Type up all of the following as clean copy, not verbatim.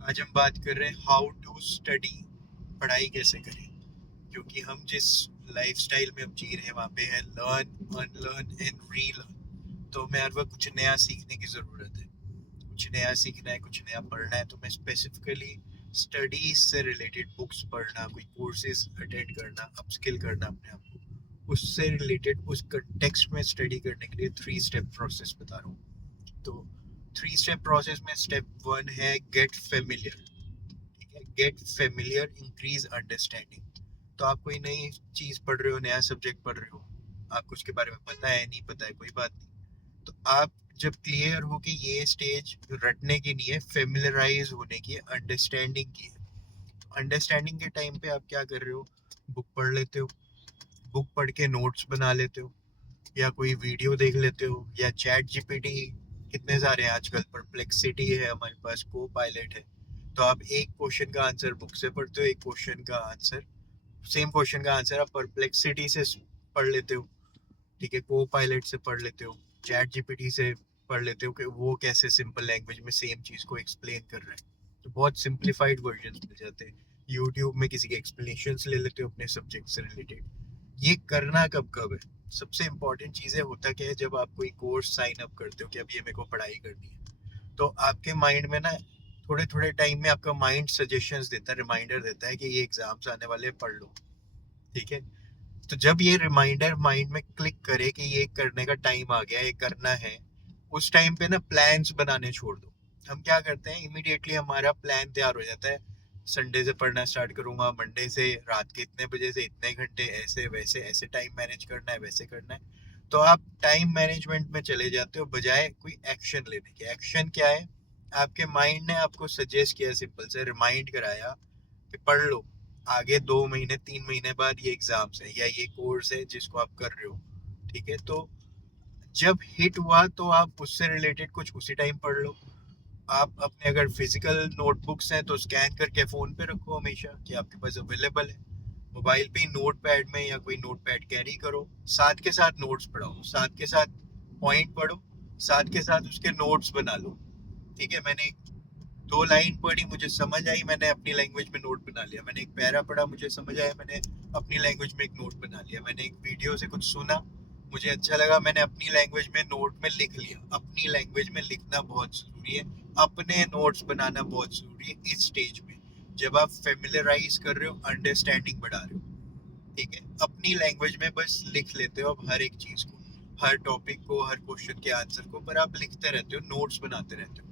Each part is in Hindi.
आज हम बात कर रहे हैं हाउ टू स्टडी, पढ़ाई कैसे करें। क्योंकि हम जिस लाइफस्टाइल में अब जी रहे हैं वहाँ पे है लर्न, अनलर्न एंड रीलर्न। तो हमें हर वक्त कुछ नया सीखने की ज़रूरत है। कुछ नया सीखना है, कुछ नया पढ़ना है। तो मैं स्पेसिफिकली स्टडीज से रिलेटेड बुक्स पढ़ना, कोई कोर्सेज अटेंड करना, अपस्किल करना अपने आप को, उससे रिलेटेड उस कंटेक्स्ट में स्टडी करने के लिए 3 स्टेप प्रोसेस बता रहा हूँ। तो 3 स्टेप प्रोसेस में स्टेप 1 है गेट फेमिलियर। ठीक है, गेट फेमिलियर इंक्रीज अंडरस्टैंडिंग। तो आप कोई नई चीज पढ़ रहे हो, नया सब्जेक्ट पढ़ रहे हो, आपको उसके बारे में पता है नहीं पता है, कोई बात नहीं। तो आप जब क्लियर हो कि ये स्टेज रटने की नहीं है, फेमिलराइज होने की है, अंडरस्टैंडिंग की है। अंडरस्टैंडिंग के टाइम पे आप क्या कर रहे हो? बुक पढ़ लेते हो, बुक पढ़ के नोट्स बना लेते हो, या कोई वीडियो देख लेते हो, या चैट जीपीटी, कितने सारे हैं आजकल, परप्लेक्सिटी है हमारे पास, को पायलट है। तो आप एक क्वेश्चन का आंसर बुक से पढ़ते हो, एक क्वेश्चन का आंसर, सेम क्वेश्चन का आंसर आप परप्लेक्सिटी से पढ़ लेते हो। ठीक है, को पायलट से पढ़ लेते हो, चैट जीपीटी से पढ़ लेते हो कि वो कैसे सिंपल लैंग्वेज में सेम चीज को एक्सप्लेन कर रहा है। तो बहुत सिंप्लीफाइड वर्जन मिल जाते हैं। यूट्यूब में किसी के एक्सप्लेनेशन ले लेते हो अपने सब्जेक्ट से रिलेटेड। ये करना कब कब है? सबसे इम्पोर्टेंट चीजें होता क्या है, जब आप कोई कोर्स साइन अप करते हो कि अब ये मेरे को पढ़ाई करनी है, तो आपके माइंड में ना थोड़े थोड़े टाइम में आपका माइंड सजेशंस देता है, रिमाइंडर देता है कि ये एग्जाम्स आने वाले, पढ़ लो। ठीक है, तो जब ये रिमाइंडर माइंड में क्लिक करे कि ये करने का टाइम आ गया, ये करना है, उस टाइम पे ना प्लान्स बनाने छोड़ दो। हम क्या करते हैं, इमिडिएटली हमारा प्लान तैयार हो जाता है। संडे से पढ़ना स्टार्ट करूंगा, मंडे से रात के इतने बजे से इतने घंटे, ऐसे वैसे, ऐसे टाइम मैनेज करना है, वैसे करना है। तो आप टाइम मैनेजमेंट में चले जाते हो बजाय कोई एक्शन लेने के। एक्शन क्या है? आपके माइंड ने आपको सजेस्ट किया, सिंपल से रिमाइंड कराया कि पढ़ लो, आगे 2 महीने 3 महीने बाद ये एग्जाम्स है या ये कोर्स है जिसको आप कर रहे हो। ठीक है, तो जब हिट हुआ तो आप उससे रिलेटेड कुछ उसी टाइम पढ़ लो। आप अपने अगर फिजिकल नोटबुक्स हैं तो स्कैन करके फोन पे रखो हमेशा कि आपके पास अवेलेबल है। मोबाइल पे ही नोट पैड में या कोई नोट पैड कैरी करो, साथ के साथ नोट्स पढ़ाओ, साथ के साथ पॉइंट पढ़ो, साथ के साथ उसके नोट्स बना लो। ठीक है, मैंने 2 लाइन पढ़ी, मुझे समझ आई, मैंने अपनी लैंग्वेज में नोट बना लिया। मैंने एक पैरा पढ़ा, मुझे समझ आया, मैंने अपनी लैंग्वेज में एक नोट बना लिया। मैंने एक वीडियो से कुछ सुना, मुझे अच्छा लगा, मैंने अपनी लैंग्वेज में नोट में लिख लिया। अपनी लैंग्वेज में लिखना बहुत जरूरी है, अपने नोट्स बनाना बहुत जरूरी है इस स्टेज में, जब आप फेमिलराइज कर रहे हो, अंडरस्टैंडिंग बढ़ा रहे हो। ठीक है, अपनी लैंग्वेज में बस लिख लेते हो अब हर एक चीज को, हर टॉपिक को, हर क्वेश्चन के आंसर को, पर आप लिखते रहते हो, नोट्स बनाते रहते हो।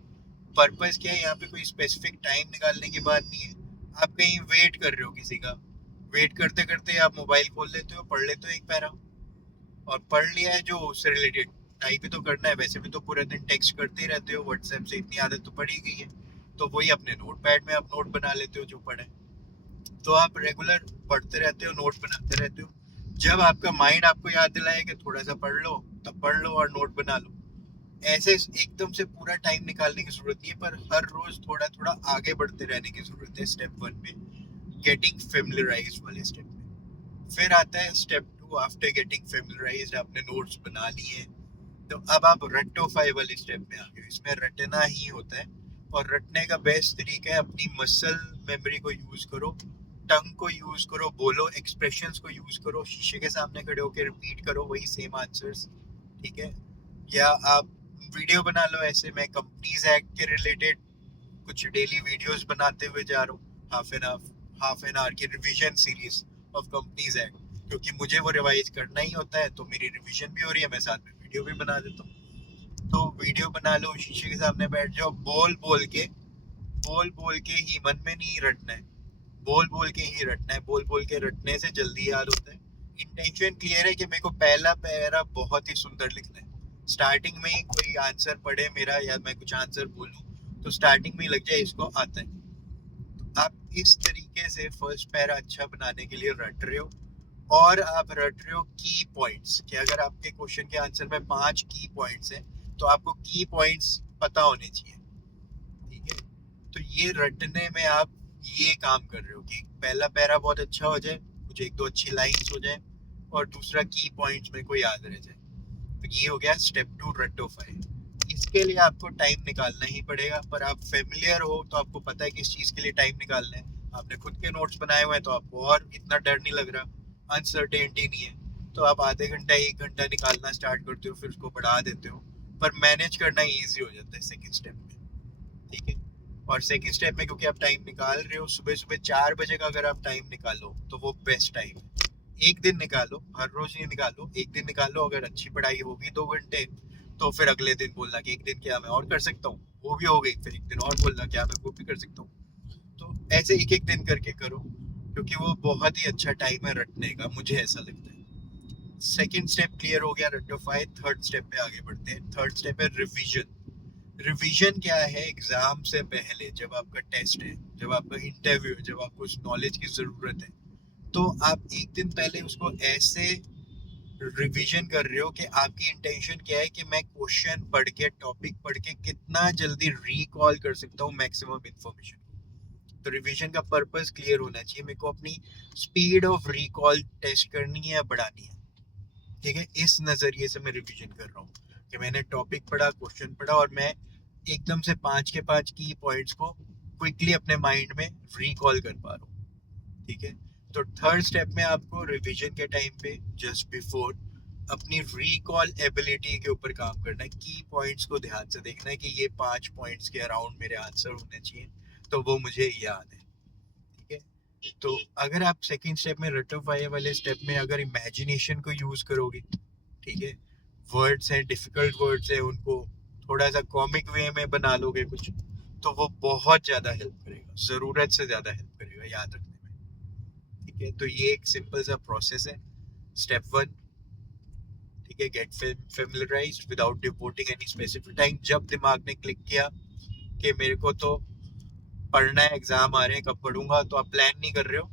पर्पस क्या है यहाँ पे? कोई स्पेसिफिक टाइम निकालने की बात नहीं है। आप कहीं वेट कर रहे हो किसी का, वेट करते करते आप मोबाइल खोल लेते हो, पढ़ लेते हो एक पैरा, और पढ़ लिया है जो उससे रिलेटेड, टाइप ही तो करना है। वैसे भी तो पूरे दिन टेक्स्ट करते ही रहते हो, व्हाट्सएप से इतनी आदत तो पड़ी गई है। तो वही अपने नोट पैड में आप नोट बना लेते हो जो पढ़े। तो आप रेगुलर पढ़ते रहते हो, नोट बनाते रहते हो। जब आपका माइंड आपको याद दिलाए कि थोड़ा सा पढ़ लो, तब पढ़ लो और नोट बना लो। ऐसे एकदम से पूरा टाइम निकालने की जरूरत नहीं है, पर हर रोज थोड़ा थोड़ा आगे बढ़ते रहने की जरूरत है। स्टेप 1 में, गेटिंग फेमिलराइज वाले स्टेप में। फिर आता है स्टेप 2। आफ्टर गेटिंग फेमिलराइज, आपने नोट्स बना लिए, तो अब आप रट्टोफाई वाले स्टेप में आ गए। इसमें रटना ही होता है, और रटने का बेस्ट तरीका है अपनी मसल मेमोरी को यूज करो, टंग को यूज करो, बोलो, एक्सप्रेशंस को यूज करो, शीशे के सामने खड़े होकर रिपीट करो वही सेम आंसर्स। ठीक है, या आप वीडियो बना लो। ऐसे मैं कंपनीज एक्ट के रिलेटेड कुछ डेली वीडियोस बनाते हुए जा रहा हूँ, हाफ एन आवर की revision series of companies act, क्योंकि मुझे वो रिवाइज करना ही होता है। तो मेरी रिवीजन भी हो रही है, मैं साथ में वीडियो भी बना देता हूँ। तो वीडियो बना लो, शीशे के सामने बैठ जाओ, बोल बोल के ही, मन में नहीं रटना है, बोल बोल के ही रटना है। बोल बोल के रटने से जल्दी याद होता है। इंटेंशन क्लियर है कि मेरे को पहला पैरा बहुत ही सुंदर लिखना है। स्टार्टिंग में ही कोई आंसर पढ़े मेरा, या मैं कुछ आंसर बोलूं तो स्टार्टिंग में ही लग जाए इसको आता है। तो आप इस तरीके से फर्स्ट पैरा अच्छा बनाने के लिए रट रहे हो। और आप रट रहे हो की पॉइंट्स, कि अगर आपके क्वेश्चन के आंसर में 5 की पॉइंट्स हैं, तो आपको की पॉइंट्स पता होने चाहिए। ठीक है, तो ये रटने में आप ये काम कर रहे हो कि पहला पैरा बहुत अच्छा हो जाए, मुझे एक दो अच्छी लाइंस हो जाए, और दूसरा की पॉइंट्स मेरे को याद रह जाए। तो ये हो गया स्टेप 2, रटोफाई। इसके लिए आपको टाइम निकालना ही पड़ेगा, पर आप फेमिलियर हो तो आपको पता है कि इस चीज के लिए टाइम निकालना है। आपने खुद के नोट्स बनाए हुए हैं तो आपको और इतना डर नहीं लग रहा, अनसर्टेनिटी नहीं है, तो आप आधे घंटा 1 घंटा निकालना स्टार्ट करते हो, फिर उसको बढ़ा देते हो। पर मैनेज करना ईजी हो जाता है सेकेंड स्टेप में, ठीक है। और सेकेंड स्टेप में क्योंकि आप टाइम निकाल रहे हो, सुबह सुबह 4 बजे का अगर आप टाइम निकालो तो वो बेस्ट टाइम है। एक दिन निकालो, हर रोज नहीं निकालो, एक दिन निकालो। अगर अच्छी पढ़ाई होगी 2 घंटे, तो फिर अगले दिन बोलना कि एक दिन क्या मैं और कर सकता हूँ, वो भी हो गई, फिर एक दिन और बोलना क्या मैं वो भी कर सकता हूँ। तो ऐसे एक एक दिन करके करो, क्योंकि वो बहुत ही अच्छा टाइम है रटने का, मुझे ऐसा लगता है। सेकेंड स्टेप क्लियर हो गया, रटोफाई। थर्ड स्टेप पे आगे बढ़ते हैं। थर्ड स्टेप है रिवीजन। रिवीजन क्या है? एग्जाम से पहले जब आपका टेस्ट है, जब आपका इंटरव्यू है, जब आपको उस नॉलेज की जरूरत है, तो आप एक दिन पहले उसको ऐसे रिवीजन कर रहे हो कि आपकी इंटेंशन क्या है कि मैं क्वेश्चन पढ़ के, टॉपिक पढ़ के कितना जल्दी रिकॉल कर सकता हूँ मैक्सिमम इंफॉर्मेशन। तो रिवीजन का पर्पस क्लियर होना चाहिए, मेरे को अपनी स्पीड ऑफ रिकॉल टेस्ट करनी है या बढ़ानी है, ठीक है। इस नजरिए से मैं रिवीजन कर रहा हूँ कि मैंने टॉपिक पढ़ा, क्वेश्चन पढ़ा, और मैं एकदम से 5 के 5 की पॉइंट्स को क्विकली अपने माइंड में रिकॉल कर पा रहा हूँ, ठीक है। तो थर्ड स्टेप में आपको रिवीजन के टाइम पे जस्ट बिफोर अपनी रिकॉल एबिलिटी के ऊपर काम करना है। की पॉइंट्स को ध्यान से देखना है कि ये 5 पॉइंट्स के अराउंड मेरे आंसर होने चाहिए, तो वो मुझे याद है, ठीक है। तो अगर आप सेकंड स्टेप में रटोफाई वाले स्टेप में अगर इमेजिनेशन को यूज करोगे, ठीक है, वर्ड्स हैं, डिफिकल्ट वर्ड्स हैं, उनको थोड़ा सा कॉमिक वे में बना लोगे कुछ, तो वो बहुत ज्यादा हेल्प करेगा, जरूरत से ज्यादा हेल्प करेगा याद रखने में, ठीक है। तो ये एक सिंपल सा प्रोसेस है। स्टेप 1, ठीक है, get familiarised without devoting any specific time. जब दिमाग ने क्लिक किया कि मेरे को तो पढ़ना है, एग्जाम आ रहे हैं, कब पढ़ूंगा, तो आप प्लान नहीं कर रहे हो,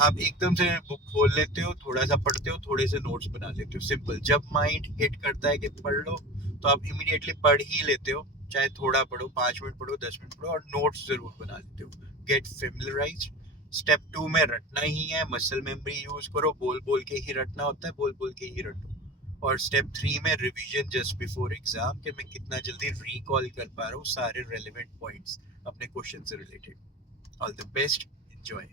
आप एकदम से बुक खोल लेते हो, थोड़ा सा पढ़ते हो, थोड़े से नोट्स बना लेते हो, सिंपल। जब माइंड हिट करता है कि पढ़ लो, तो आप इमीडिएटली पढ़ ही लेते हो, चाहे थोड़ा पढ़ो, 5 मिनट पढ़ो, 10 मिनट पढ़ो, और नोट्स जरूर बना लेते हो। Gate familiarise. स्टेप 2 में रटना ही है, मसल मेमोरी यूज करो, बोल बोल के ही रटना होता है, बोल बोल के ही रटो। और स्टेप 3 में रिवीजन जस्ट बिफोर एग्जाम, कि मैं कितना जल्दी रिकॉल कर पा रहा हूँ सारे रेलिवेंट पॉइंट्स अपने क्वेश्चन से related. All the best, enjoy.